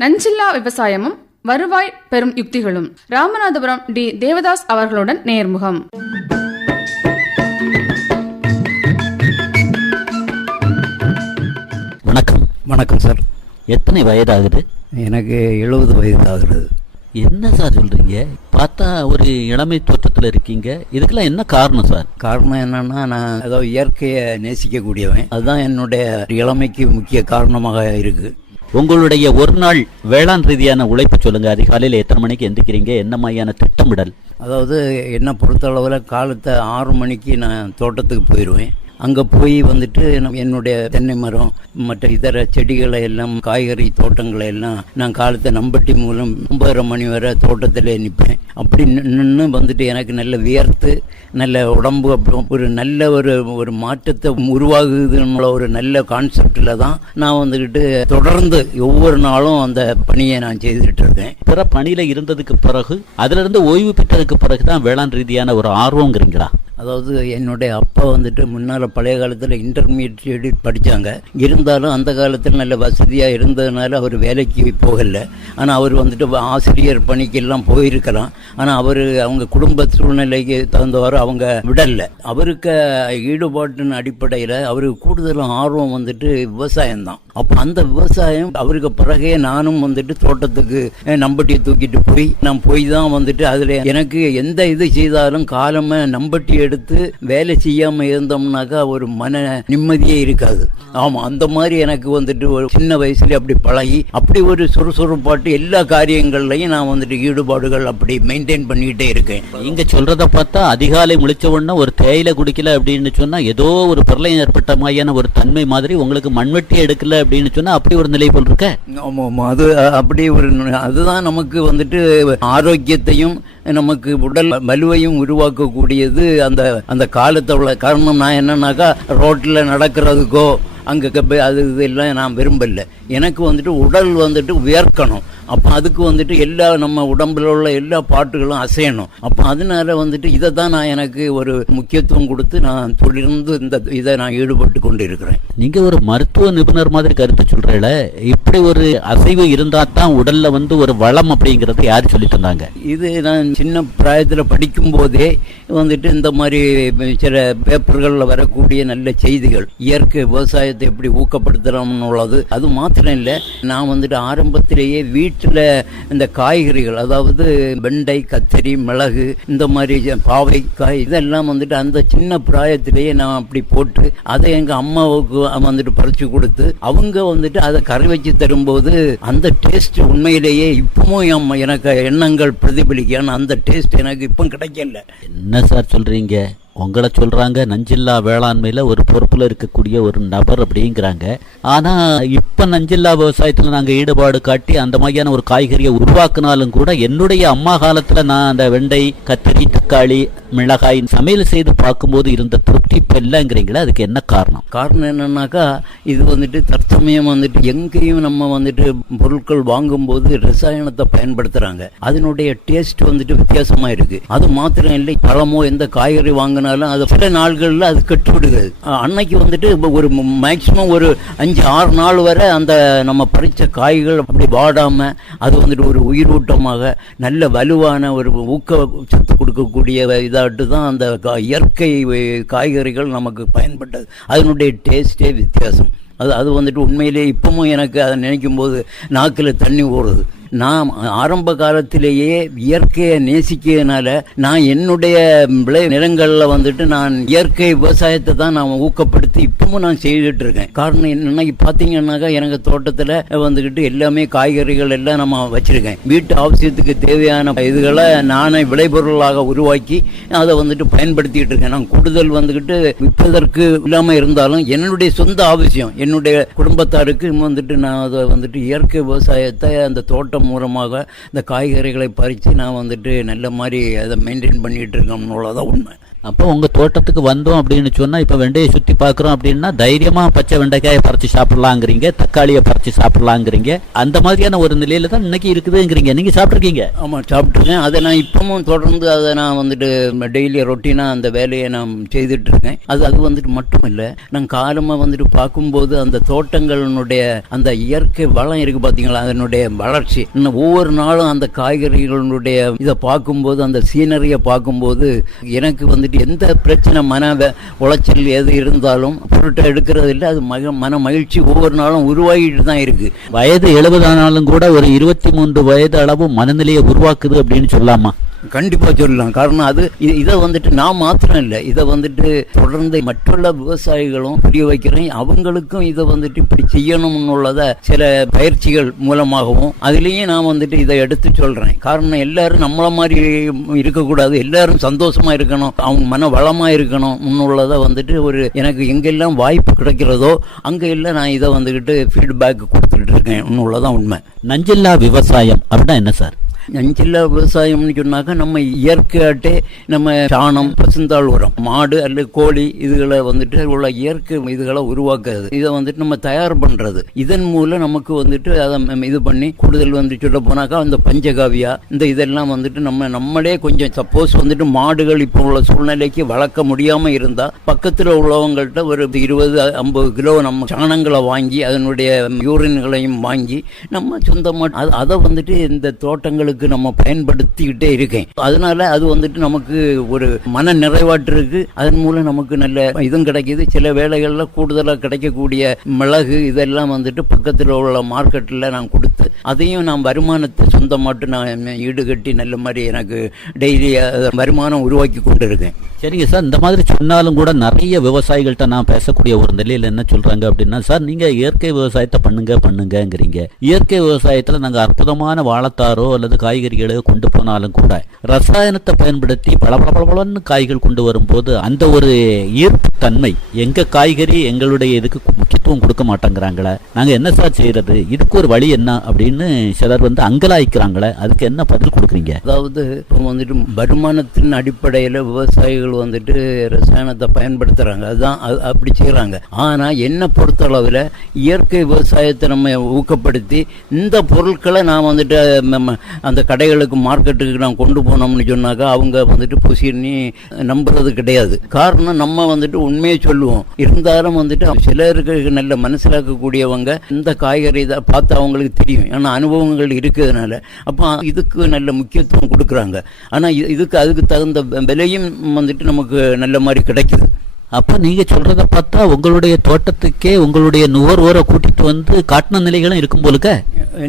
நஞ்சில்லா விவசாயமும் வருவாய் பெறும் யுக்திகளும். ராமநாதபுரம் டி. தேவதாஸ் அவர்களுடன் நேர்முகம். வணக்கம். வணக்கம் சார். எத்தனை வயதாகுது? எனக்கு எழுபது வயது ஆகிறது என்ன சார் சொல்றீங்க? பார்த்தா ஒரு இளமை தோற்றத்தில் இருக்கீங்க. இதுக்கெல்லாம் என்ன காரணம் சார்? காரணம் என்னன்னா நான் ஏதோ இயற்கையை நேசிக்கக்கூடியவன். அதுதான் என்னுடைய இளமைக்கு முக்கிய காரணமாக இருக்கு. உங்களுடைய ஒரு நாள் வேளாண் ரீதியான உழைப்பு சொல்லுங்க. அதிகாலையில் எத்தனை மணிக்கு எந்திக்கிறீங்க? என்ன மாதிரியான திட்டமிடல்? அதாவது என்னை பொறுத்தளவில் காலத்தை ஆறு மணிக்கு நான் தோட்டத்துக்கு போயிடுவேன் அங்கே போய் வந்துட்டு என்னுடைய தென்னை மரம் மற்ற இதர செடிகளை எல்லாம் காய்கறி தோட்டங்களை எல்லாம் நான் காலத்தை நம்பட்டி மூலம் ஒன்பதரை மணி வரை தோட்டத்தில் நிற்பேன் அப்படி நின்று வந்துட்டு எனக்கு நல்ல வியர்த்து நல்ல உடம்பு அப்புறம் ஒரு நல்ல ஒரு ஒரு மாற்றத்தை உருவாகுதுன்னு ஒரு நல்ல கான்செப்டில் தான் நான் வந்துக்கிட்டு தொடர்ந்து ஒவ்வொரு நாளும் அந்த பணியை நான் செய்துகிட்டு இருக்கேன். பிற பணியில் இருந்ததுக்கு பிறகு அதிலிருந்து ஓய்வு பெற்றதுக்கு பிறகு தான் வேளாண் ரீதியான ஒரு ஆர்வங்கிறீங்களா அதாவது என்னுடைய அப்பா வந்துட்டு முன்னால் பழைய காலத்தில் இன்டர்மீடியட் படித்தாங்க இருந்தாலும் அந்த காலத்தில் நல்ல வசதியாக இருந்ததுனால அவர் வேலைக்கு போகலை. ஆனால் அவர் வந்துட்டு ஆசிரியர் பணிக்கெல்லாம் போயிருக்கலாம். ஆனால் அவர் அவங்க குடும்ப சூழ்நிலைக்கு தகுந்தவாறு அவங்க விடலை. அவருக்கு ஈடுபாட்டின் அடிப்படையில் அவருக்கு கூடுதலும் ஆர்வம் வந்துட்டு விவசாயம்தான். அப்போ அந்த விவசாயம் அவருக்கு பிறகே நானும் வந்துட்டு தோட்டத்துக்கு நம்பட்டியை தூக்கிட்டு போய் நான் போய் தான் வந்துட்டு அதில் எனக்கு எந்த இது செய்தாலும் காலமாக நம்பட்டி எடுத்து வேலை செய்யாமல் இருந்தோம்னாக்கா ஒரு மன நிம்மதியே இருக்காது. ஆமாம் அந்த மாதிரி எனக்கு வந்துட்டு ஒரு சின்ன வயசுல அப்படி பழகி அப்படி ஒரு சுறுசுறுப்பாட்டு எல்லா காரியங்கள்லையும் நான் வந்துட்டு ஈடுபாடுகள் அப்படி மெயின்டைன் பண்ணிக்கிட்டே இருக்கேன். நீங்க சொல்றத பார்த்தா அதிகாலை முழிச்ச உடனே ஒரு தேயிலை குடிக்கல அப்படின்னு சொன்னா ஏதோ ஒரு பிரளயம் ஏற்பட்ட மாதிரியான ஒரு தன்மை மாதிரி உங்களுக்கு மண்வெட்டி எடுக்கல அப்படின்னு சொன்னா அப்படி ஒரு நிலை போல் இருக்க? ஆமாம் ஆமாம் அது அப்படி ஒரு அதுதான் நமக்கு வந்துட்டு ஆரோக்கியத்தையும் நமக்கு உடல் வலுவையும் உருவாக்கக்கூடியது அந்த அந்த காலத்தோட காரணம் நான் என்னன்னாக்கா ரோட்டில் நடக்கிறதுக்கோ அங்கே அது இதெல்லாம் நான் விரும்பல. எனக்கு வந்துட்டு உடல் வந்துட்டு வியர்க்கணும் அப்போ அதுக்கு வந்துட்டு எல்லா நம்ம உடம்புல உள்ள எல்லா பாட்டுகளும் அசையணும். அப்போ அதனால வந்துட்டு இதை தான் நான் எனக்கு ஒரு முக்கியத்துவம் கொடுத்து நான் தொடர்ந்து இந்த இதை நான் ஈடுபட்டு கொண்டு இருக்கிறேன் நீங்க ஒரு மருத்துவ நிபுணர் மாதிரி கருத்து சொல்றீங்கள இப்படி ஒரு அசைவு இருந்தா தான் உடல்ல வந்து ஒரு வளம் அப்படிங்கறது யாரு சொல்லி தந்தாங்க? இது நான் சின்ன பிராயத்தில் படிக்கும்போதே வந்துட்டு இந்த மாதிரி சில பேப்பர்களில் வரக்கூடிய நல்ல செய்திகள் இயற்கை விவசாயத்தை எப்படி ஊக்கப்படுத்துகிறோம்னு உள்ளது அது மாத்திரம் இல்லை நான் வந்துட்டு ஆரம்பத்திலேயே வீட்டில் இந்த காய்கறிகள் அதாவது வெண்டை கத்திரி மிளகு இந்த மாதிரி பாவைக்காய் இதெல்லாம் வந்துட்டு அந்த சின்ன பிராயத்திலேயே நான் அப்படி போட்டு அதை எங்கள் அம்மாவுக்கு வந்துட்டு பறித்து கொடுத்து அவங்க வந்துட்டு அதை கரை வச்சு தரும்போது அந்த டேஸ்ட் உண்மையிலேயே இப்பவும் எனக்கு எண்ணங்கள் பிரதிபலிக்க அந்த டேஸ்ட் எனக்கு இப்போ கிடைக்கல. என்ன சார் சொல்கிறீங்க உங்களை சொல்கிறாங்க நஞ்சில்லா வேளாண்மையில் ஒரு பொறுப்பில் இருக்கக்கூடிய ஒரு நபர் அப்படிங்கிறாங்க. ஆனால் இப்போ நஞ்சில்லா விவசாயத்தில் நாங்கள் ஈடுபாடு காட்டி அந்த மாதிரியான ஒரு காய்கறியை உருவாக்குனாலும் கூட என்னுடைய அம்மா காலத்தில் நான் அந்த வெண்டை கத்திரி தக்காளி மிளகாய் சமையல் செய்து பார்க்கும்போது இருந்த திருப்தி இப்போ இல்லைங்கிறீங்களா அதுக்கு என்ன காரணம்? காரணம் என்னன்னாக்கா இது வந்துட்டு தற்சமயம் வந்துட்டு எங்கேயும் நம்ம வந்துட்டு பொருட்கள் வாங்கும்போது ரசாயனத்தை பயன்படுத்துகிறாங்க அதனுடைய டேஸ்ட் வந்துட்டு வித்தியாசமாக இருக்குது அது மாத்திரம் இல்லை பழமோ எந்த காய்கறி ஆனாலும் அது பல நாள்களில் அது கெட்டுவிடுகிறது. அன்னைக்கு வந்துட்டு ஒரு மேக்சிமம் ஒரு அஞ்சு ஆறு நாள் வரை அந்த நம்ம பறிச்ச காய்கள் அப்படி வாடாமல் அது வந்துட்டு ஒரு உயிரூட்டமாக நல்ல வலுவான ஒரு ஊக்க சத்து கொடுக்கக்கூடிய இதாட்டு தான் அந்த கா- இயற்கை காய்கறிகள் நமக்கு பயன்பட்டது. அதனுடைய டேஸ்டே வித்தியாசம். அது அது வந்துட்டு உண்மையிலேயே இப்பவும் எனக்கு அதை நினைக்கும் போது நாக்கில் தண்ணி ஓடுது நான் ஆரம்ப காலத்திலேயே இயற்கையை நேசிக்கிறதுனால நான் என்னுடைய விளை நிலங்களில் வந்துட்டு நான் இயற்கை விவசாயத்தை தான் நான் ஊக்கப்படுத்தி இப்பவும் நான் செய்துட்டு இருக்கேன். காரணம் என்னன்னா பார்த்தீங்கன்னாக்கா எனக்கு தோட்டத்தில் வந்துக்கிட்டு எல்லாமே காய்கறிகள் எல்லாம் நம்ம வச்சிருக்கேன். வீட்டு அவசியத்துக்கு தேவையான இதுகளை நானே விளைபொருளாக உருவாக்கி அதை வந்துட்டு பயன்படுத்திக்கிட்டு இருக்கேன். நான் கூடுதல் வந்துக்கிட்டு விற்பதற்கு இல்லாமல் இருந்தாலும் என்னுடைய சொந்த அவசியம் என்னுடைய குடும்பத்தாருக்கு வந்துட்டு நான் அதை வந்துட்டு இயற்கை விவசாயத்தை அந்த தோட்டம் மூலமாக இந்த காய்கறிகளை பறித்து நான் வந்துட்டு நல்ல மாதிரி அதை மெயின்டைன் பண்ணிட்டு இருக்கோம்னு தான் உண்மை. அப்போ உங்கள் தோட்டத்துக்கு வந்தோம் அப்படின்னு சொன்னால் இப்போ வெண்டையை சுற்றி பார்க்குறோம் அப்படின்னா தைரியமாக பச்சை வெண்டைக்காயை பறித்து சாப்பிட்லாங்கிறீங்க தக்காளியை பறித்து சாப்பிட்லாங்கிறீங்க. அந்த மாதிரியான ஒரு நிலையில் தான் இன்றைக்கி இருக்குதுங்கிறீங்க. நீங்கள் சாப்பிட்ருக்கீங்க ஆமாம் சாப்பிட்ருக்கேன் அதை நான் இப்பவும் தொடர்ந்து அதை நான் வந்துட்டு டெய்லி ரொட்டீனாக அந்த வேலையை நான் செய்துட்டு இருக்கேன் அது அது வந்துட்டு மட்டும் இல்லை. நான் காலமாக வந்துட்டு பார்க்கும்போது அந்த தோட்டங்களினுடைய அந்த இயற்கை வளம் இருக்குது பார்த்தீங்களா அதனுடைய வளர்ச்சி. இன்னும் ஒவ்வொரு நாளும் அந்த காய்கறிகளுடைய இதை பார்க்கும்போது அந்த சீனரியை பார்க்கும்போது எனக்கு வந்துட்டு எந்த பிரச்சனை மன உளைச்சல் எது இருந்தாலும் பொருட்டை எடுக்கிறது இல்லை. அது மக மன மகிழ்ச்சி ஒவ்வொரு நாளும் உருவாகிட்டு தான் இருக்குது வயது எழுபது ஆனாலும் கூட ஒரு இருபத்தி மூன்று வயது அளவு மனநிலையை உருவாக்குது அப்படின்னு சொல்லலாமா? கண்டிப்பாக சொல்லலாம். காரணம் அது இதை வந்துட்டு நான் மாத்திரம் இல்லை. இதை வந்துட்டு தொடர்ந்து மற்றுள்ள விவசாயிகளும் புரிய வைக்கிறேன். அவங்களுக்கும் இதை வந்துட்டு இப்படி செய்யணும்னு உள்ளத சில பயிற்சிகள் மூலமாகவும் அதுலேயும் நான் வந்துட்டு இதை எடுத்து சொல்கிறேன் காரணம் எல்லாரும் நம்மள மாதிரி இருக்கக்கூடாது. எல்லாரும் சந்தோஷமாக இருக்கணும். அவங்க மன வளமாக இருக்கணும் முன்னுள்ளதை வந்துட்டு ஒரு எனக்கு எங்கெல்லாம் வாய்ப்பு கிடைக்கிறதோ அங்கே எல்லாம் நான் இதை வந்துக்கிட்டு ஃபீட்பேக் கொடுத்துட்டு இருக்கேன் இன்னுள்ளதான் உண்மை. நஞ்சில்லா விவசாயம் அப்படின்னா என்ன சார்? நஞ்சில்லா விவசாயம்னு சொன்னாக்கா நம்ம இயற்கையாட்டே நம்ம சாணம் பசுந்தாள் உரம் மாடு அல்லது கோழி இதுகளை வந்துட்டு உள்ள இயற்கை இதுகளை உருவாக்குறது. இதை வந்துட்டு நம்ம தயார் பண்றது. இதன் மூலம் நமக்கு வந்துட்டு அதை இது பண்ணி கூடுதல் வந்து சொல்ல போனாக்கா அந்த பஞ்சகாவியா இந்த இதெல்லாம் வந்துட்டு நம்ம நம்மளே கொஞ்சம் சப்போஸ் வந்துட்டு மாடுகள் இப்போ உள்ள சூழ்நிலைக்கு வளர்க்க முடியாம இருந்தா பக்கத்தில் உள்ளவங்கள்ட்ட ஒரு இருபது ஐம்பது கிலோ நம்ம சாணங்களை வாங்கி அதனுடைய யூரின்களையும் வாங்கி நம்ம சொந்தமாக அது அதை வந்துட்டு இந்த தோட்டங்களுக்கு நம்ம பயன்படுத்திக்கிட்டே இருக்கேன். அதனால அது வந்துட்டு நமக்கு ஒரு மன நிறைவாற்றிருக்கு அதன் மூலம் நமக்கு நல்ல இதுவும் கிடைக்குது. சில வேலைகளில் கூடுதலாக கிடைக்கக்கூடிய மிளகு இதெல்லாம் வந்துட்டு பக்கத்தில் உள்ள மார்க்கெட்டில் நான் கொடுத்து அதையும் நான் வருமானத்தை சொந்தமாட்டு நான் ஈடுகட்டி நல்ல மாதிரி எனக்கு டெய்லி வருமானம் உருவாக்கி கொண்டு இருக்கேன் சரிங்க சார். இந்த மாதிரி சொன்னாலும் கூட நிறைய விவசாயிகள்கிட்ட நான் பேசக்கூடிய ஒரு நிலையில் என்ன சொல்கிறாங்க அப்படின்னா சார் நீங்கள் இயற்கை விவசாயத்தை பண்ணுங்க பண்ணுங்கங்கிறீங்க. இயற்கை விவசாயத்தில் நாங்கள் அற்புதமான வாழைத்தாரோ அல்லது காய்கறிகளை கொண்டு போனாலும் கூட ரசாயனத்தை பயன்படுத்தி பளபளபளபளன்னு காய்கள் கொண்டு வரும்போது அந்த ஒரு ஈர்ப்பு தன்மை எங்க காய்கறி எங்களுடைய இதுக்கு முக்கியத்துவம் கொடுக்க மாட்டேங்கிறாங்களே. நாங்கள் என்ன சார் செய்கிறது இதுக்கு ஒரு வழி என்ன? அப்படின்னு சிலர் வந்து அங்கலாய்க்கிறாங்களே. அதுக்கு என்ன பதில் கொடுக்குறீங்க? அதாவது இப்போ வந்துட்டு வருமானத்தின் அடிப்படையில் விவசாயிகள் வந்துட்டு ரசாயனத்தை பயன்படுத்துகிறாங்க அதுதான் அது அப்படி செய்கிறாங்க ஆனால் என்னை பொறுத்தளவில் இயற்கை விவசாயத்தை நம்ம ஊக்கப்படுத்தி இந்த பொருட்களை நான் வந்துட்டு நம்ம அந்த கடைகளுக்கு மார்க்கெட்டுக்கு நான் கொண்டு போனோம்னு சொன்னாக்கா அவங்க வந்துட்டு புசினி நம்புறது கிடையாது. காரணம் நம்ம வந்துட்டு உண்மையை சொல்லுவோம். இருந்தாலும் வந்துட்டு சிலருக்கு நல்ல மனசிலாக்கக்கூடியவங்க இந்த காய்கறி இதை பார்த்து அவங்களுக்கு தெரியும். ஏன்னா அனுபவங்கள் இருக்கிறதுனால. அப்போ இதுக்கு நல்ல முக்கியத்துவம் கொடுக்குறாங்க. ஆனால் இதுக்கு அதுக்கு தகுந்த விலையும் வந்துட்டு நமக்கு நல்ல மாதிரி கிடைக்குது. அப்போ நீங்கள் சொல்கிறத பார்த்தா உங்களுடைய தோட்டத்துக்கே உங்களுடைய நுகர்வோரை கூட்டிட்டு வந்து காட்டின நிலைகளும் இருக்கும் போலுக்க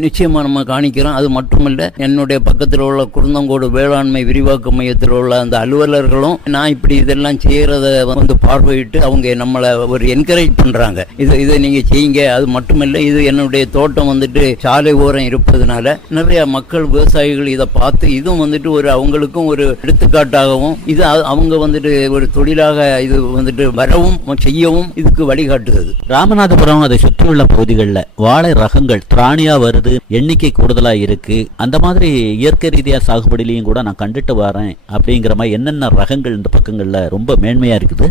நிச்சயமாக நம்ம காணிக்கிறோம். அது மட்டுமல்ல என்னுடைய பக்கத்தில் உள்ள குருந்தங்கோடு வேளாண்மை விரிவாக்க மையத்தில் உள்ள அந்த அலுவலர்களும் நான் இப்படி இதெல்லாம் செய்கிறத வந்து பார்வையிட்டு அவங்க நம்மளை ஒரு என்கரேஜ் பண்ணுறாங்க இது இதை நீங்கள் செய்யுங்க. அது மட்டுமல்ல இது என்னுடைய தோட்டம் வந்துட்டு சாலை ஓரம் இருப்பதனால நிறைய மக்கள் விவசாயிகள் இதை பார்த்து இதுவும் வந்துட்டு ஒரு அவங்களுக்கும் ஒரு எடுத்துக்காட்டாகவும் இது அவங்க வந்துட்டு ஒரு தொழிலாக இது வந்து வந்துட்டு வரவும் செய்யவும் இதுக்கு வழிகாட்டுகிறது. ராமநாதபுரம் அதை சுற்றியுள்ள பகுதிகளில் வாழை ரகங்கள் திராணியா வருது எண்ணிக்கை கூடுதலா இருக்கு. அந்த மாதிரி இயற்கை ரீதியா சாகுபடியிலையும் கூட நான் கண்டுட்டு வரேன் அப்படிங்கிற மாதிரி என்னென்ன ரகங்கள் இந்த பக்கங்கள்ல ரொம்ப மேன்மையா இருக்குது?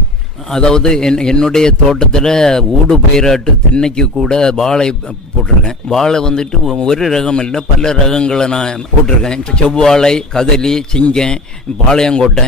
அதாவது என் என்னுடைய தோட்டத்தில் ஊடு பயிராட்டு திண்ணைக்கு கூட வாழை போட்டிருக்கேன். வாழை வந்துட்டு ஒரு ரகம் இல்லை பல ரகங்களை நான் போட்டிருக்கேன். செவ்வாழை கதலி சிங்கம் பாளையங்கோட்டை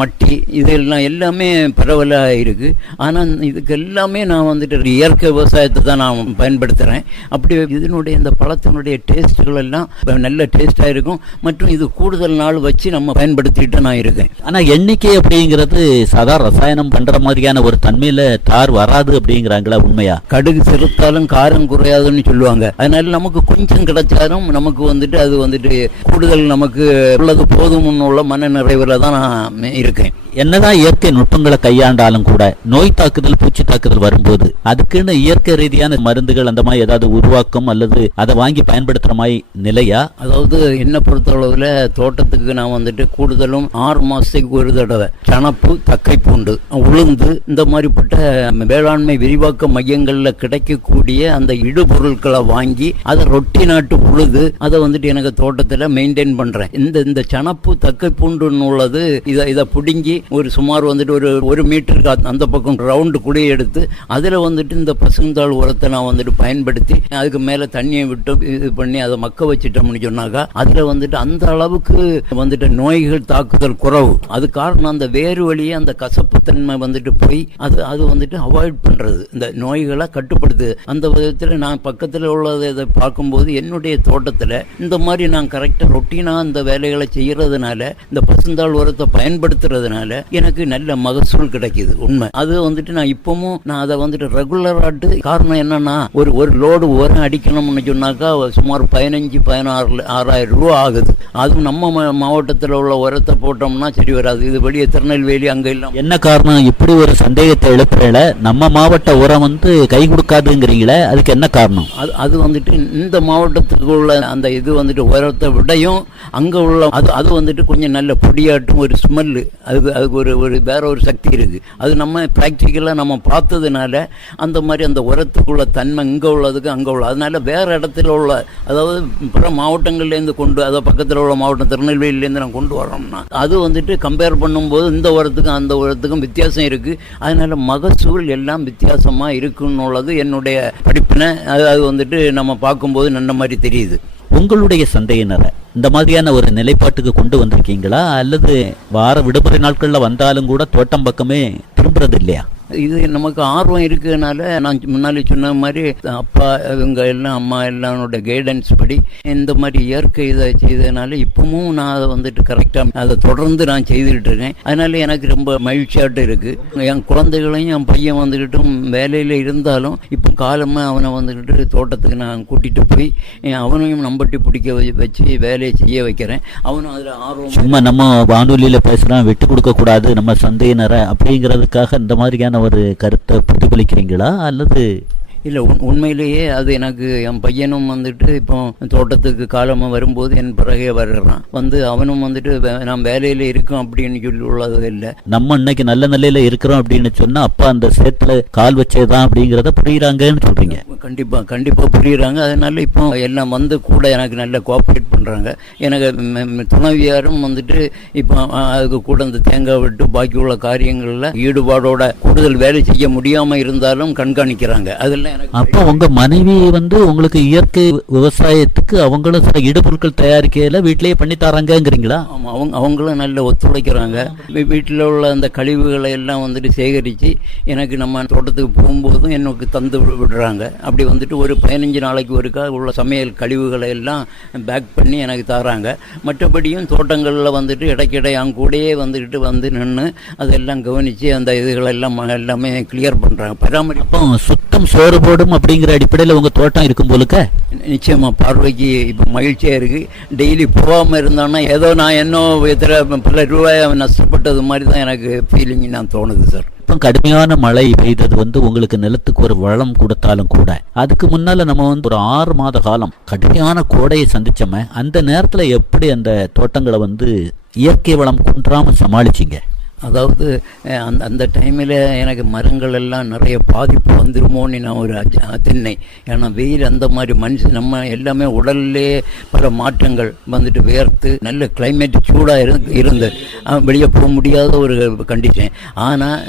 மட்டி இதெல்லாம் எல்லாமே பரவலாக இருக்குது ஆனால் இதுக்கு எல்லாமே நான் வந்துட்டு இயற்கை விவசாயத்தை தான் நான் பயன்படுத்துகிறேன் அப்படி இதனுடைய இந்த பழத்தினுடைய டேஸ்ட்டுகள் எல்லாம் நல்ல டேஸ்ட்டாக இருக்கும். மற்றும் இது கூடுதல் நாள் வச்சு நம்ம பயன்படுத்திட்டு நான் இருக்கேன். ஆனா எண்ணிக்கை அப்படிங்கிறது சாதா ரசாயனம் பண்ற மாதிரியான ஒரு தன்மையில தார் வராது அப்படிங்கிறாங்களா உண்மையா? கடுகு செலுத்தாலும் காரம் குறையாதுன்னு சொல்லுவாங்க. அதனால நமக்கு கொஞ்சம் கிடைச்சாலும் நமக்கு வந்துட்டு அது வந்துட்டு கூடுதல் நமக்கு உள்ளது போதும்னு உள்ள மன நிறைவில் தான் நான் இருக்கேன். என்னதான் இயற்கை நுட்பங்களை கையாண்டாலும் கூட நோய் தாக்குதல் பூச்சி தாக்குதல் வரும்போது அதுக்குன்னு இயற்கை ரீதியான மருந்துகள் அந்த மாதிரி ஏதாவது உருவாக்கம் அல்லது அதை வாங்கி பயன்படுத்துற மாதிரி நிலையா? அதாவது என்ன பொறுத்தளவில் தோட்டத்துக்கு நான் வந்துட்டு கூடுதலும் ஆறு மாசத்துக்கு ஒரு தடவை சணப்பு தக்கை பூண்டு உளுந்து இந்த மாதிரிப்பட்ட வேளாண்மை விரிவாக்க மையங்களில் கிடைக்கக்கூடிய அந்த இடுபொருட்களை வாங்கி அதை ரொட்டி நாட்டு உழுது அதை வந்துட்டு எனக்கு தோட்டத்தில் மெயின்டைன் பண்றேன். இந்த இந்த சணப்பு தக்கை பூண்டுன்னு உள்ளது இதை இதை பிடுங்கி ஒரு சுமார் வந்துட்டு ஒரு ஒரு மீட்டருக்கு அந்த- அந்த பக்கம் ரவுண்டு குழியை எடுத்து அதில் வந்துட்டு இந்த பசுந்தாள் உரத்தை நான் வந்துட்டு பயன்படுத்தி அதுக்கு மேலே தண்ணியை விட்டு இது பண்ணி அதை மக்க வச்சுட்டோம்னு சொன்னாக்கா அதில் வந்துட்டு அந்த அளவுக்கு வந்துட்டு நோய்கள் தாக்குதல் குறைவு. அது காரணம் அந்த வேறு வழியே அந்த கசப்புத்தன்மை வந்துட்டு போய் அது அது வந்துட்டு அவாய்ட் பண்ணுறது இந்த நோய்களை கட்டுப்படுத்து. அந்த விதத்தில் நான் பக்கத்தில் உள்ளதை இதை பார்க்கும்போது என்னுடைய தோட்டத்தில் இந்த மாதிரி நான் கரெக்டாக ரொட்டீனாக அந்த வேலைகளை செய்கிறதுனால இந்த பசுந்தாள் உரத்தை பயன்படுத்துறதுனால எனக்கு நல்ல மகசூல் கிடைக்குது உண்மை. அது வந்துட்டு நான் இப்பவும் நான் அதை வந்துட்டு ரெகுலராட்டு காரணம் என்னன்னா ஒரு ஒரு லோடு உரம் அடிக்கணும்னு சொன்னாக்கா சுமார் பதினஞ்சு பதினாறு ஆறாயிரம் ரூபா ஆகுது. அதுவும் நம்ம மாவட்டத்தில் உள்ள உரத்தை போட்டோம்னா சரி வராது. இது வெளியே திருநெல்வேலி அங்கே எல்லாம் என்ன காரணம்? இப்படி ஒரு சந்தேகத்தை எழுப்புறல நம்ம மாவட்ட உரம் வந்து கை கொடுக்காதுங்கிறீங்களே அதுக்கு என்ன காரணம்? அது அது வந்துட்டு இந்த மாவட்டத்துக்கு உள்ள அந்த இது வந்துட்டு உரத்தை விடையும் அங்கே உள்ள அது அது வந்துட்டு கொஞ்சம் நல்ல பொடியாட்டும் ஒரு ஸ்மெல்லு. அதுக்கு அதுக்கு ஒரு ஒரு வேற ஒரு சக்தி இருக்குது அது நம்ம ப்ராக்டிக்கலாக நம்ம பார்த்ததுனால அந்த மாதிரி அந்த உரத்துக்குள்ள தன்மை இங்கே உள்ளதுக்கு அங்கே உள்ள அதனால வேறு இடத்துல உள்ள அதாவது பிற மாவட்டங்கள்லேருந்து கொண்டு அதாவது பக்கத்தில் உள்ள மாவட்டம் திருநெல்வேலியிலேருந்து நான் கொண்டு வரோம்னா அது வந்துட்டு கம்பேர் பண்ணும்போது இந்த உரத்துக்கும் அந்த உரத்துக்கும் வித்தியாசம் இருக்குது அதனால மகசூல் எல்லாம் வித்தியாசமாக இருக்குன்னு உள்ளது என்னுடைய படிப்பினை. அது அது வந்துட்டு நம்ம பார்க்கும்போது நல்ல மாதிரி தெரியுது. உங்களுடைய சந்தையினரை இந்த மாதிரியான ஒரு நிலைப்பாட்டுக்கு கொண்டு வந்திருக்கீங்களா? அல்லது வார விடுமுறை நாட்களில் வந்தாலும் கூட தோட்டம் பக்கமே திரும்புறது இல்லையா? இது நமக்கு ஆர்வம் இருக்கிறதுனால நான் முன்னாடி சொன்ன மாதிரி அப்பா இவங்க எல்லாம் அம்மா எல்லாரோட கைடன்ஸ் படி இந்த மாதிரி இயற்கை இதை செய்ததுனால இப்பவும் நான் அதை வந்துட்டு கரெக்டாக அதை தொடர்ந்து நான் செய்துக்கிட்டு இருக்கேன். அதனால எனக்கு ரொம்ப மகிழ்ச்சியாட்டு இருக்கு. என் குழந்தைகளையும் என் பையன் வந்துக்கிட்டும் வேலையில் இருந்தாலும் இப்போ காலமாக அவனை வந்துக்கிட்டு தோட்டத்துக்கு நான் கூட்டிகிட்டு போய் அவனையும் நம்பட்டி பிடிக்க வச்சு வேலையை செய்ய வைக்கிறேன். அவனும் அதில் ஆர்வம் சும்மா நம்ம வானொலியில் பேசுகிறான் விட்டு கொடுக்கக்கூடாது நம்ம சந்தையினரை அப்படிங்கிறதுக்காக இந்த மாதிரியான ஒரு கருத்தை பிரதிபலிக்கிறீங்களா? அல்லது இல்லை உண் உண்மையிலேயே அது எனக்கு என் பையனும் வந்துட்டு இப்போ தோட்டத்துக்கு காலமாக வரும்போது என் பிறகே வர்றான். வந்து அவனும் வந்துட்டு நான் வேலையில் இருக்கோம் அப்படின்னு சொல்லி உள்ளது இல்லை. நம்ம இன்னைக்கு நல்ல நிலையில இருக்கிறோம் அப்படின்னு சொன்னா அப்பா அந்த சேத்துல கால் வச்சேதான் அப்படிங்கிறத புரியுறாங்கன்னு சொல்றீங்க. கண்டிப்பாக கண்டிப்பாக புரியுறாங்க. அதனால இப்போ எல்லாம் வந்து கூட எனக்கு நல்ல கோஆப்ரேட் பண்ணுறாங்க எனக்கு துணைவியாரும் வந்துட்டு இப்போ அதுக்கு கூட இந்த தேங்காய் விட்டு பாக்கி உள்ள காரியங்களில் ஈடுபாடோட கூடுதல் வேலை செய்ய முடியாமல் இருந்தாலும் கண்காணிக்கிறாங்க. அதெல்லாம் எனக்கு அப்போ உங்க மனைவி வந்து உங்களுக்கு இயற்கை விவசாயத்துக்கு அவங்களும் சில இடுபொருட்கள் தயாரிக்கையில வீட்டிலேயே பண்ணி தராங்கங்கிறீங்களா? ஆமாம் அவங்க அவங்களும் நல்ல ஒத்துழைக்கிறாங்க. வீட்டில் உள்ள அந்த கழிவுகளை எல்லாம் வந்துட்டு சேகரித்து எனக்கு நம்ம தோட்டத்துக்கு போகும்போதும் எனக்கு தந்து விடுறாங்க. அப்படி வந்துட்டு ஒரு பதினஞ்சு நாளைக்கு ஒருக்கா உள்ள சமையல் கழிவுகளை எல்லாம் பேக் பண்ணி எனக்கு தராங்க. மற்றபடியும் தோட்டங்களில் வந்துட்டு இடைக்கிடை அவங்க கூடயே வந்துக்கிட்டு வந்து நின்று அதெல்லாம் கவனித்து அந்த இதுகளெல்லாம் எல்லாமே கிளியர் பண்ணுறாங்க பராமரிப்பு அப்போ சுத்தம் சோறு போடும் அப்படிங்கிற அடிப்படையில் உங்க தோட்டம் இருக்கும் போலுக்க? நிச்சயமா பார்வைக்கு இப்போ மகிழ்ச்சியாக இருக்குது டெய்லி போகாமல் இருந்தான்னா ஏதோ நான் என்ன பல ரூபாய் நஷ்டப்பட்டது மாதிரி தான் எனக்கு ஃபீலிங் நான் தோணுது சார் இப்போ கடுமையான மழை பெய்தது வந்து உங்களுக்கு நிலத்துக்கு ஒரு வளம் கொடுத்தாலும் கூட அதுக்கு முன்னால நம்ம வந்து ஒரு ஆறு மாத காலம் கடுமையான கோடையை சந்திச்சோமே அந்த நேரத்தில் எப்படி அந்த தோட்டங்களை வந்து இயற்கை வளம் குன்றாமல் சமாளிச்சிங்க? அதாவது அந்த அந்த டைமில் எனக்கு மரங்கள் எல்லாம் நிறைய பாதிப்பு வந்துருமோன்னு நான் ஒரு அச்ச- திண்ணை ஏன்னா வெயில் அந்த மாதிரி மனுஷன் நம்ம எல்லாமே உடல்லே பல மாற்றங்கள் வந்துட்டு வேர்த்து நல்ல கிளைமேட் சூடாக இருந்து இருந்து வெளியே போக முடியாத ஒரு கண்டிஷன் ஆனால்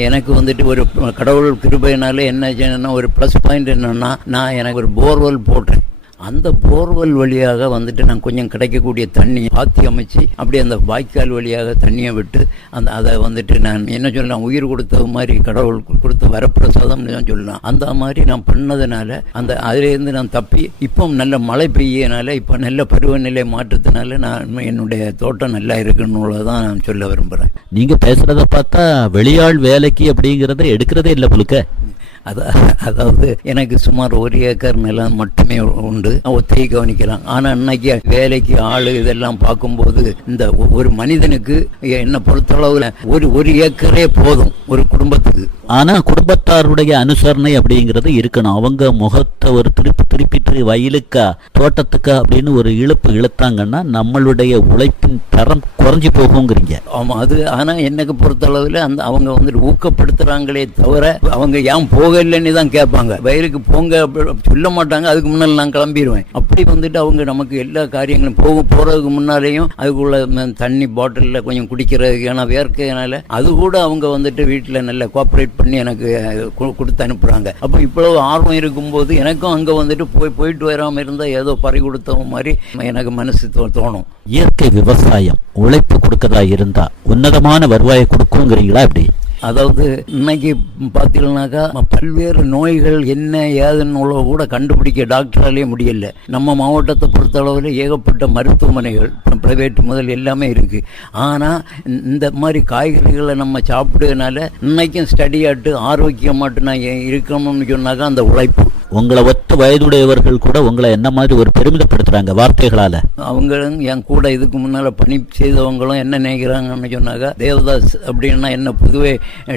எனக்கு வந்துட்டு ஒரு கடவுள் கிருபையினால என்ன செய்யணும்னா ஒரு ப்ளஸ் பாயிண்ட் என்னென்னா நான் எனக்கு ஒரு போர்வெல் போட்டேன். அந்த போர்வெல் வழியாக வந்துட்டு நான் கொஞ்சம் கிடைக்கக்கூடிய தண்ணி பாத்தி அமைச்சு அப்படியே அந்த வாய்க்கால் வழியாக தண்ணியை விட்டு அந்த அதை வந்துட்டு நான் என்ன சொல்லலாம் உயிர் கொடுத்த மாதிரி கடவுள் கொடுத்த வரப்பிரசாதம்னு தான் சொல்லலாம். அந்த மாதிரி நான் பண்ணதுனால அந்த அதிலேருந்து நான் தப்பி இப்போ நல்ல மழை பெய்யனால இப்போ நல்ல பருவநிலை மாற்றத்தினால நான் என்னுடைய தோட்டம் நல்லா இருக்குன்னு தான் நான் சொல்ல விரும்புகிறேன் நீங்கள் பேசுகிறத பார்த்தா வெளியாள் வேலைக்கு அப்படிங்கிறத எடுக்கிறதே இல்லை புழுக்க. அதா அதாவது எனக்கு சுமார் ஒரு ஏக்கர் நிலம் மட்டுமே உண்டு. ஒத்தையை கவனிக்கலாம். ஆனால் இன்னைக்கு வேலைக்கு ஆள் இதெல்லாம் பார்க்கும்போது இந்த ஒரு மனிதனுக்கு என்னை பொறுத்தளவில் ஒரு ஒரு ஏக்கரே போதும் ஒரு குடும்பத்துக்கு. ஆனா குடும்பத்தாருடைய அனுசரணை அப்படிங்கிறது இருக்கணும். அவங்க முகத்தை ஒரு திருப்பி திருப்பிட்டு வயலுக்கா தோட்டத்துக்கா அப்படின்னு ஒரு இழுப்பு இழுத்தாங்கன்னா நம்மளுடைய உழைப்பின் தரம் குறைஞ்சு போகுங்கிறீங்க. ஆமா அது ஆனா எனக்கு பொறுத்தளவில் அந்த அவங்க வந்துட்டு ஊக்கப்படுத்துறாங்களே தவிர அவங்க ஏன் போகலைன்னு தான் கேட்பாங்க. வயலுக்கு போங்க அப்படி சொல்ல மாட்டாங்க அதுக்கு முன்னால் நான் கிளம்பிடுவேன் அப்படி வந்துட்டு அவங்க நமக்கு எல்லா காரியங்களும் போக போறதுக்கு முன்னாலேயும் அதுக்குள்ள தண்ணி பாட்டிலில் கொஞ்சம் குடிக்கிறதுக்கு ஏன்னா வேர்க்கையினால அது கூட அவங்க வந்துட்டு வீட்டில் நல்ல கோஆப்ரேட் பண்ணி எனக்கு கொடுத்து அனுப்புறாங்க. அப்போ இவ்வளவு ஆர்வம் இருக்கும்போது எனக்கும் அங்கே வந்துட்டு போய் போயிட்டு வராமல் இருந்தால் ஏதோ பறி கொடுத்த மாதிரி எனக்கு மனசு தோணும். இயற்கை விவசாயம் உழைப்பு கொடுக்கதா இருந்தா உன்னதமான வருவாயை கொடுக்குங்கிறீங்களா இப்படி அதாவது இன்னைக்கு பார்த்தீங்கன்னாக்கா பல்வேறு நோய்கள் என்ன ஏதுன்னு உள்ள கூட கண்டுபிடிக்க டாக்டராலே முடியல. நம்ம மாவட்டத்தை பொறுத்தளவில் ஏகப்பட்ட மருத்துவமனைகள் பிரைவேட் முதல் எல்லாமே இருக்கு. ஆனால் இந்த மாதிரி காய்கறிகளை நம்ம சாப்பிடுறதுனால இன்னைக்கும் ஸ்டடியாட்டு ஆரோக்கியமாட்டு நான் இருக்கணும்னு சொன்னாக்கா அந்த உழைப்பு. உங்களை ஒத்த வயதுடையவர்கள் கூட உங்களை என்ன மாதிரி ஒரு பெருமிதப்படுத்துறாங்க வார்த்தைகளால? அவங்களும் என் கூட இதுக்கு முன்னால் பணி செய்தவங்களும் என்ன நினைக்கிறாங்கன்னு சொன்னாக்கா தேவதாஸ் அப்படின்னா என்ன பொதுவே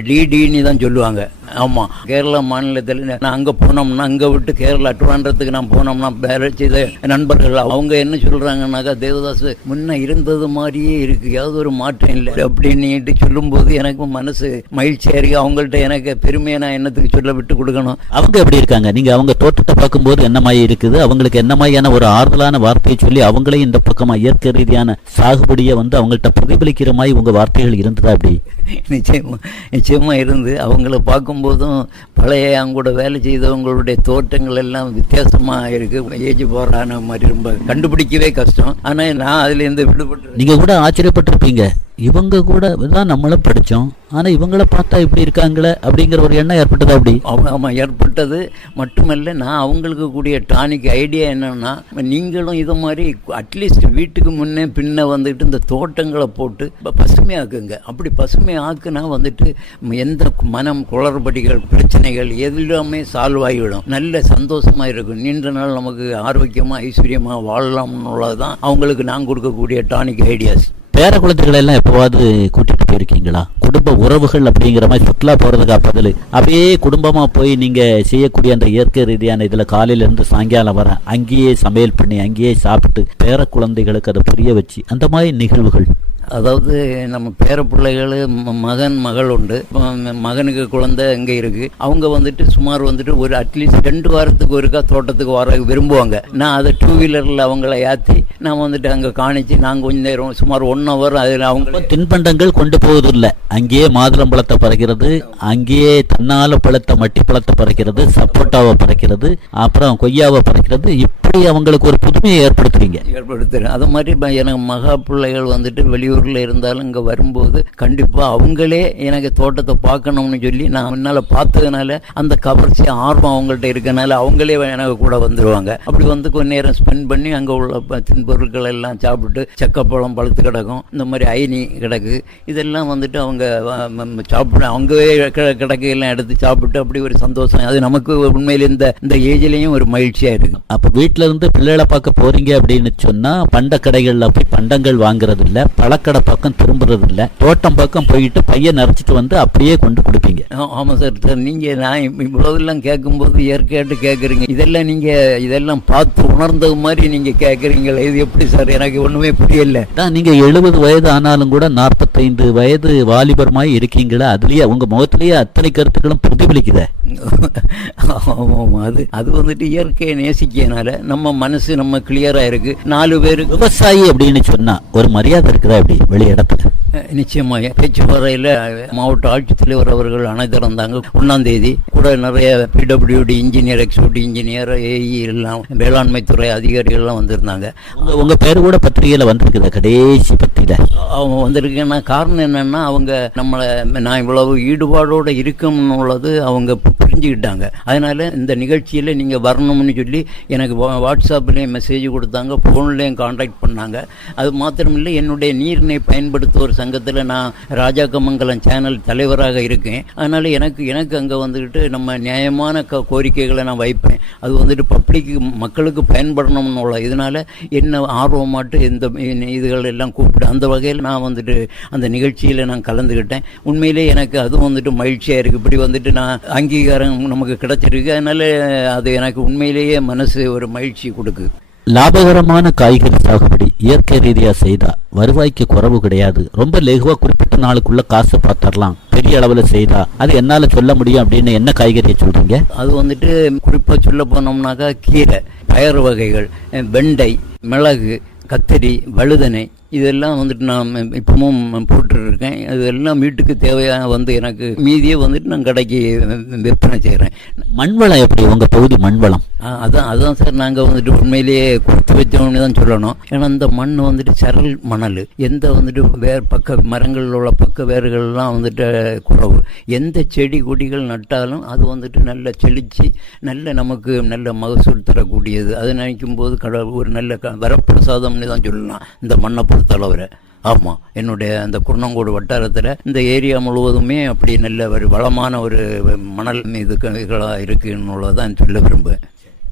டிடின்னு தான் சொல்லுவாங்க. ஆமாம் கேரளா மாநிலத்தில் நான் அங்கே போனோம்னா அங்கே விட்டு கேரளா ட்ரிவாண்டத்துக்கு நான் போனோம்னா வேலை செய்த நண்பர்கள் அவங்க என்ன சொல்கிறாங்கன்னாக்கா தேவதாஸ் முன்ன இருந்தது மாதிரியே இருக்குது ஏதாவது ஒரு மாற்றம் இல்லை. அப்படின்னுட்டு சொல்லும்போது எனக்கு மனசு மகிழ்ச்சியாக இருக்குது அவங்கள்ட்ட எனக்கு பெருமையை நான் என்னத்துக்கு சொல்ல விட்டு கொடுக்கணும். அவங்க எப்படி இருக்காங்க? நீங்கள் அவங்க தோட்டத்தை பார்க்கும்போது என்ன மாதிரி இருக்குது? அவங்களுக்கு என்ன மாதிரியான ஒரு ஆறுதலான வார்த்தையை சொல்லி அவங்களையும் இந்த பக்கமாக இயற்கை ரீதியான சாகுபடியை வந்து அவங்கள்ட்ட பிரதிபலிக்கிற மாதிரி உங்கள் வார்த்தைகள் இருந்ததா அப்படி? நிச்சயமாக நிச்சயமாக இருந்து அவங்கள பார்க்கும்போதும் பழைய அவங்க கூட வேலை செய்தவங்களுடைய தோட்டங்கள் எல்லாம் வித்தியாசமாக இருக்குது ஏஜ் போகிறான மாதிரி ரொம்ப கண்டுபிடிக்கவே கஷ்டம். ஆனால் நான் அதுலேருந்து விடுபட்டு நீங்கள் கூட ஆச்சரியப்பட்டிருப்பீங்க. இவங்க கூட தான் நம்மளும் படித்தோம் ஆனால் இவங்கள பார்த்தா இப்படி இருக்காங்களே அப்படிங்கிற ஒரு எண்ணம் ஏற்பட்டது அப்படி? அவங்க ஆமாம் ஏற்பட்டது. மட்டுமல்ல நான் அவங்களுக்கு கூடிய டானிக் ஐடியா என்னென்னா நீங்களும் இது மாதிரி அட்லீஸ்ட் வீட்டுக்கு முன்னே பின்ன வந்துட்டு இந்த தோட்டங்களை போட்டு பசுமையாக்குங்க. அப்படி பசுமை ஆக்குனா வந்துட்டு எந்த மனம் குளறுபடிகள் பிரச்சனைகள் எல்லாமே சால்வ் ஆகிவிடும். நல்ல சந்தோஷமாக இருக்கும். நீண்ட நாள் நமக்கு ஆரோக்கியமாக ஐஸ்வர்யமாக வாழலாம்னு உள்ளது தான் அவங்களுக்கு நான் கொடுக்கக்கூடிய டானிக் ஐடியாஸ் பேர குழந்தைகளை எல்லாம் எப்பவாவது போயிருக்கீங்களா? குடும்ப உறவுகள் அப்படிங்கிற மாதிரி சுற்றுலா போகிறதுக்கு பதில்? அப்படியே குடும்பமாக போய் நீங்கள் செய்யக்கூடிய அந்த இயற்கை ரீதியான இதில் காலையிலேருந்து சாயங்காலம் வர அங்கேயே சமையல் பண்ணி அங்கேயே சாப்பிட்டு பேர குழந்தைகளுக்கு அதை புரிய வச்சு அந்த மாதிரி நிகழ்வுகள் அதாவது நம்ம பேர பிள்ளைகள் மகன் மகள் உண்டு. மகனுக்கு குழந்தை இங்கே இருக்கு. அவங்க வந்துட்டு சுமார் வந்துட்டு ஒரு அட்லீஸ்ட் ரெண்டு வாரத்துக்கு ஒருக்கா தோட்டத்துக்கு வர விரும்புவாங்க. நான் அதை டூ வீலரில் அவங்கள ஏற்றி நான் வந்துட்டு அங்கே காணிச்சு நான் கொஞ்ச நேரம் சுமார் ஒன் ஹவர் அதில் அவங்க தின்பண்டங்கள் கொண்டு போவதில்லை. அங்கேயே மாதுளம்பழத்தை பறிக்கிறது அங்கேயே தன்னால பழத்தை மட்டி பழத்தை பறிக்கிறது சப்போட்டாவை பறிக்கிறது அப்புறம் கொய்யாவை பறிக்கிறது. இப்படி அவங்களுக்கு ஒரு புதுமையை ஏற்படுத்துறீங்க. ஏற்படுத்துறேன். அது மாதிரி எனக்கு மகா பிள்ளைகள் வந்துட்டு வெளியூரில் இருந்தாலும் இங்கே வரும்போது கண்டிப்பாக அவங்களே எனக்கு தோட்டத்தை பார்க்கணும்னு சொல்லி நான் முன்னால் பார்த்ததுனால அந்த கவர்ச்சி ஆர்வம் அவங்கள்ட்ட இருக்கனால அவங்களே எனக்கு கூட வந்துடுவாங்க அப்படி வந்து கொஞ்ச நேரம் ஸ்பெண்ட் பண்ணி அங்கே உள்ள ப- தின்பொருட்கள் எல்லாம் சாப்பிட்டு செக்கப்பழம் பழுத்து கிடக்கும் இந்த மாதிரி ஐனி கிடக்கு. இதெல்லாம் வந்துட்டு அவங்க சாப்பிட அவங்கவே கிடக்கையெல்லாம் எடுத்து சாப்பிட்டு அப்படி ஒரு சந்தோஷம். அது நமக்கு உண்மையில் இந்த இந்த ஏஜ்லேயும் ஒரு மகிழ்ச்சியாக இருக்கும் அப்போ வீட்டில் இருந்து பிள்ளைகளை பார்க்க போறீங்க அப்படின்னு சொன்னால் பண்ட கடைகளில் போய் பண்டங்கள் வாங்குறது பழக்க பழக்கடை பக்கம் திரும்புறது இல்ல தோட்டம் பக்கம் போயிட்டு பையன் நிறைச்சிட்டு வந்து அப்படியே கொண்டு கொடுப்பீங்க. ஆ- ஆமா சார். சார் நீங்க நான் இப்ப இவ்வளவுலாம் கேட்கும்போது இயற்கையாட்டு கேட்குறீங்க இதெல்லாம் நீங்க இதெல்லாம் பார்த்து உணர்ந்தது மாதிரி நீங்க கேட்குறீங்களே இது எப்படி சார்? எனக்கு ஒண்ணுமே புரியல. தான் நீங்க எழுபது வயது ஆனாலும் கூட நாற்பத்தைந்து வயது வாலிபர்மாய் இருக்கீங்களா? அதுலயே உங்க முகத்திலேயே அத்தனை கருத்துக்களும் பிரதிபலிக்குதே. ஆமா ஆமா அது அது வந்துட்டு இயற்கையை நேசிக்கனால நம்ம மனசு நம்ம கிளியரா இருக்கு. நாலு பேருக்கு விவசாயி அப்படின்னு சொன்னா ஒரு மரியாதை இருக்குதா அப்படி வெளி இடத்துல? நிச்சயமாக பேச்சுவாரையில் மாவட்ட ஆட்சித்தலைவர் அவர்கள் அணை திறந்தாங்க ஒன்றாம் தேதி கூட நிறைய PWD engineer executive engineer AE எல்லாம் வேளாண்மை துறை அதிகாரிகள்லாம் வந்திருந்தாங்க. உங்க உங்க பேரு கூட பத்திரிகையில வந்திருக்குதா கடைசி பத்தியில? அவங்க வந்திருக்கேன்னா காரணம் என்னன்னா அவங்க நம்மளை நான் இவ்வளவு ஈடுபாடோட இருக்கணும்னு உள்ளது அவங்க புரிஞ்சுக்கிட்டாங்க. அதனால் இந்த நிகழ்ச்சியில் நீங்கள் வரணும்னு சொல்லி எனக்கு வா- வாட்ஸ்அப்லேயும் மெசேஜ் கொடுத்தாங்க ஃபோன்லேயும் காண்டாக்ட் பண்ணாங்க. அது மாத்திரமில்லை என்னுடைய நீரினை பயன்படுத்துவோர் சங்கத்தில் நான் ராஜாக்கமங்கலம் சேனல் தலைவராக இருக்கேன். அதனால் எனக்கு எனக்கு அங்கே வந்துக்கிட்டு நம்ம நியாயமான க கோரிக்கைகளை நான் வைப்பேன். அது வந்துட்டு பப்ளிக்கு மக்களுக்கு பயன்படணும்னு உள்ள இதனால் என்ன ஆர்வமாட்டு இந்த இதுகள் எல்லாம் கூப்பிட்டு அந்த வகையில் நான் வந்துட்டு அந்த நிகழ்ச்சியில் நான் கலந்துக்கிட்டேன் உண்மையிலே எனக்கு அதுவும் வந்துட்டு மகிழ்ச்சியாக இருக்குது இப்படி வந்துட்டு நான் அங்கீகாரம் நமக்கு கிடைச்சிருக்கு. அதனால அது எனக்கு உண்மையிலேயே மனசு ஒரு மகிழ்ச்சி கொடுக்குது. லாபகரமான காய்கறி சாகுபடி இயற்கை ரீதியா செய்தா வருவாய்க்கு குறைவு கிடையாது. ரொம்ப லெகுவா குறிப்பிட்ட நாளுக்குள்ள காசு பார்த்துடலாம். பெரிய அளவுல செய்தா அது என்னால சொல்ல முடியும் அப்படின்னு என்ன காய்கறியை சொல்றீங்க? அது வந்துட்டு குறிப்பாக சொல்ல போனோம்னாக்கா கீரை பயறு வகைகள் வெண்டை மிளகு கத்திரி வழுதனை இதெல்லாம் வந்துட்டு நான் இப்பவும் போட்டுருக்கேன் இதெல்லாம் வீட்டுக்கு தேவையான வந்து எனக்கு மீதியே வந்துட்டு நான் கடைக்கு விற்பனை செய்கிறேன் மண் வளம் எப்படி? உங்க பகுதி மண் வளம் அதான் அதான் சார். நாங்கள் வந்துட்டு உண்மையிலேயே கொடுத்து வச்சோம்னு தான் சொல்லணும். ஏன்னா இந்த மண் வந்துட்டு சரல் மணல். எந்த வந்துட்டு வேர் பக்க மரங்களில் உள்ள பக்க வேர்கள்லாம் வந்துட்டு குறவு. எந்த செடி கொடிகள் நட்டாலும் அது வந்துட்டு நல்ல செழிச்சு நல்ல நமக்கு நல்ல மகசூல் தரக்கூடியது. அதை நினைக்கும் போது கடவுள் ஒரு நல்ல வரப்பிரசாதம்னு தான் சொல்லலாம். இந்த மண்ணை தலைவர். ஆமாம் என்னுடைய அந்த குருணங்கோடு வட்டாரத்தில் இந்த ஏரியா முழுவதுமே அப்படி நல்ல ஒரு வளமான ஒரு மணல் இதுகளாக இருக்குன்னு தான் சொல்ல விரும்புவேன்.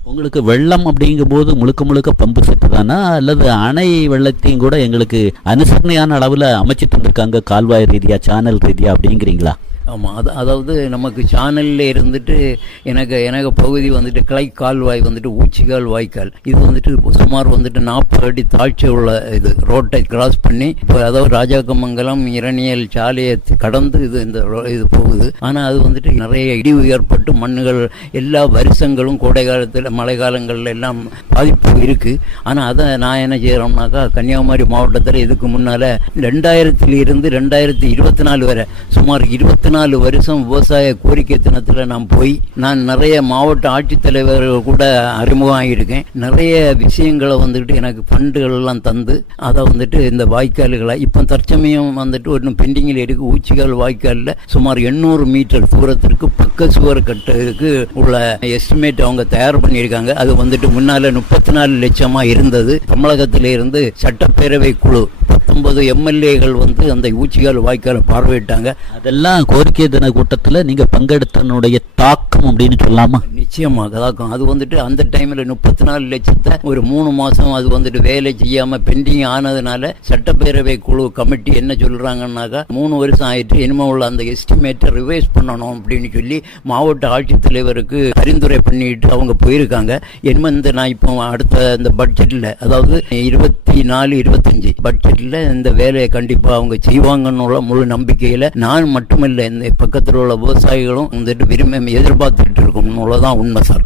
உங்களுக்கு வெள்ளம் அப்படிங்கும்போது முழுக்க முழுக்க பம்பு செட்டு தானா? அல்லது அணை வெள்ளத்தையும் கூட எங்களுக்கு அனுசரணையான அளவில் அமைச்சு தந்திருக்காங்க கால்வாய் ரீதியா சேனல் ரீதியா அப்படிங்கிறீங்களா? ஆமாம் அது அதாவது நமக்கு சேனலில் இருந்துட்டு எனக்கு எனக்கு பகுதி வந்துட்டு கிளை கால்வாய் வந்துட்டு ஊச்சிக்கால் வாய்க்கால். இது வந்துட்டு சுமார் வந்துட்டு நாற்பது அடி தாழ்ச்சி உள்ள இது ரோட்டை கிராஸ் பண்ணி இப்போ அதாவது ராஜாக்கமங்கலம் இரணியல் சாலையை கடந்து இது இந்த ரோ- இது போகுது. ஆனால் அது வந்துட்டு நிறைய இடிவு ஏற்பட்டு மண்ணுகள் எல்லா வருஷங்களும் கோடை காலத்தில் மழை காலங்களில் எல்லாம் பாதிப்பு இருக்குது ஆனால் அதை நான் என்ன செய்கிறோம்னாக்கா கன்னியாகுமரி மாவட்டத்தில் இதுக்கு முன்னால் ரெண்டாயிரத்திலிருந்து ரெண்டாயிரத்தி இருபத்தி நாலு வரை சுமார் இருபத்தி நாலு வருஷம் விவசாய கோரிக்கை தினத்தில் நான் போய் நான் நிறைய மாவட்ட ஆட்சித்தலைவர்கள் கூட அறிமுகம் ஆகியிருக்கேன் நிறைய விஷயங்களை வந்துட்டு எனக்கு ஃபண்டுகள் எல்லாம் தந்து அதை வந்துட்டு இந்த வாய்க்கால்களை இப்போ தற்சமயம் வந்துட்டு ஒன்றும் பெண்டிங்கில் இருக்குது ஊச்சிக்கால் வாய்க்காலில் சுமார் எண்ணூறு மீட்டர் தூரத்திற்கு பக்க சுவர் கட்டுறதுக்கு உள்ள எஸ்டிமேட் அவங்க தயார் பண்ணியிருக்காங்க. அது வந்துட்டு முன்னால் முப்பத்தி நாலு லட்சமாக இருந்தது. தமிழகத்தில இருந்து சட்டப்பேரவை குழு பத்தொன்பது எம்எல்ஏகள் வந்து அந்த ஊச்சிகால் வாய்க்காலை பார்வையிட்டாங்க. அதெல்லாம் கோரிக்கை தின கூட்டத்தில் நீங்க பங்கெடுத்தனுடைய தாக்கம் அப்படின்னு சொல்லாமா? நிச்சயமாக அதாக்கும் அது வந்துட்டு அந்த டைமில் முப்பத்தி நாலு லட்சத்தை ஒரு மூணு மாதம் அது வந்துட்டு வேலை செய்யாமல் பெண்டிங் ஆனதுனால சட்டப்பேரவை குழு கமிட்டி என்ன சொல்கிறாங்கன்னாக்கா மூணு வருஷம் ஆயிட்டு இனிமே உள்ள அந்த எஸ்டிமேட்டை ரிவைஸ் பண்ணணும் அப்படின்னு சொல்லி மாவட்ட ஆட்சித்தலைவருக்கு பரிந்துரை பண்ணிட்டு அவங்க போயிருக்காங்க. என்ன இந்த நான் இப்போ அடுத்த இந்த பட்ஜெட்டில் அதாவது இருபத்தி நாலு இருபத்தஞ்சு பட்ஜெட்டில் இந்த வேலையை கண்டிப்பாக அவங்க செய்வாங்கன்னு உள்ள முழு நம்பிக்கையில் நான் மட்டுமில்லை இந்த பக்கத்தில் உள்ள விவசாயிகளும் வந்துட்டு விரும்பி எதிர்பார்த்துட்டு இருக்கோம்னு உள்ளதான் உண்மை சார்.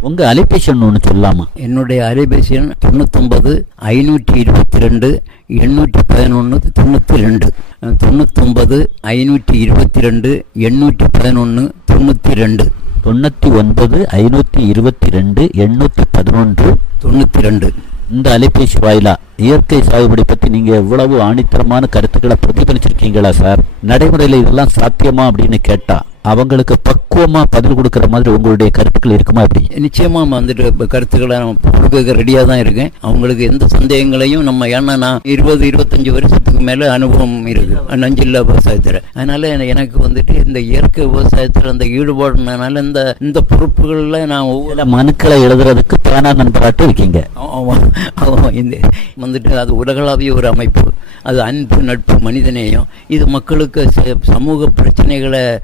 உங்க அலைபேசி ஒன்று சொல்லாமா என்னுடைய அலைபேசி எண் தொண்ணூத்தொம்பது ஐநூற்றி இருபத்தி ரெண்டு எண்ணூற்றி பதினொன்று தொண்ணூற்றி ரெண்டு தொண்ணூத்தொம்பது ஐநூற்றி இருபத்தி ரெண்டு எண்ணூற்றி பதினொன்று தொண்ணூற்றி ரெண்டு தொண்ணூற்றி ஒன்பது ஐநூற்றி இருபத்தி ரெண்டு எண்ணூற்றி பதினொன்று. தொண்ணூற்றி ரெண்டு இந்த அலைபேசி வாயிலா? இயற்கை சாகுபடி பத்தி நீங்க எவ்வளவு ஆணித்தரமான கருத்துக்களை பிரதிபலிச்சிருக்கீங்களா சார்? நடைமுறையில இதெல்லாம் சாத்தியமா அப்படின்னு கேட்டா? அவங்களுக்கு பக்குவமா பதில் கொடுக்கிற மாதிரி உங்களுடைய கருத்துக்கள் இருக்குமா எப்படி? நிச்சயமா வந்துட்டு கருத்துக்களை நம்ம கொடுக்க ரெடியாக தான் இருக்கேன். அவங்களுக்கு எந்த சந்தேகங்களையும் நம்ம ஏன்னா நான் இருபது இருபத்தஞ்சு வருஷத்துக்கு மேல அனுபவம் இருக்கு. நஞ்சில்லா விவசாயத்தில் அதனால என- எனக்கு வந்துட்டு இந்த இயற்கை விவசாயத்தில் அந்த ஈடுபாடுனால இந்த இந்த பொறுப்புகளில் நான் ஒவ்வொரு மனுக்களை எழுதுறதுக்கு பேனா நண்பராட்டு இருக்கீங்க. இந்த வந்துட்டு அது உலகளாவிய ஒரு அமைப்பு. அது அன்பு நட்பு மனிதநேயம். இது மக்களுக்கு சமூக பிரச்சனைகளை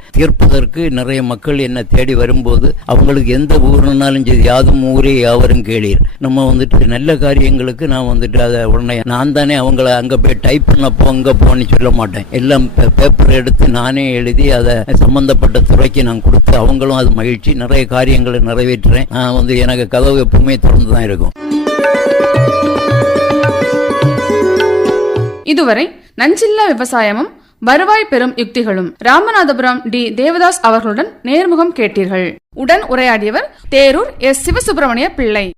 தீர்ப்பதற்கு நிறைய மக்கள் என்னை தேடி வரும்போது அவங்களுக்கு எந்த ஊர்னாலும் சரி யாதும் ஊரே யாவரும் கேளீர். நம்ம வந்துட்டு நல்ல காரியங்களுக்கு நான் வந்துட்டு அதை உடனே நான் தானே அவங்கள அங்கே போய் டைப் பண்ணப்போ அங்கே போன்னு சொல்ல மாட்டேன். எல்லாம் பேப்பர் எடுத்து நானே எழுதி அதை சம்பந்தப்பட்ட துறைக்கு நான் கொடுத்து அவங்களும் அது மகிழ்ச்சி நிறைய காரியங்களை நிறைவேற்றுறேன். நான் வந்து எனக்கு கதவு எப்பவுமே திறந்து தான் இருக்கும். இதுவரை நஞ்சில்லா விவசாயமும் வருவாய் பெறும் யுக்திகளும். ராமநாதபுரம் டி. தேவதாஸ் அவர்களுடன் நேர்முகம் கேட்டீர்கள். உடன் உரையாடியவர் தேரூர் எஸ். சிவசுப்பிரமணிய பிள்ளை.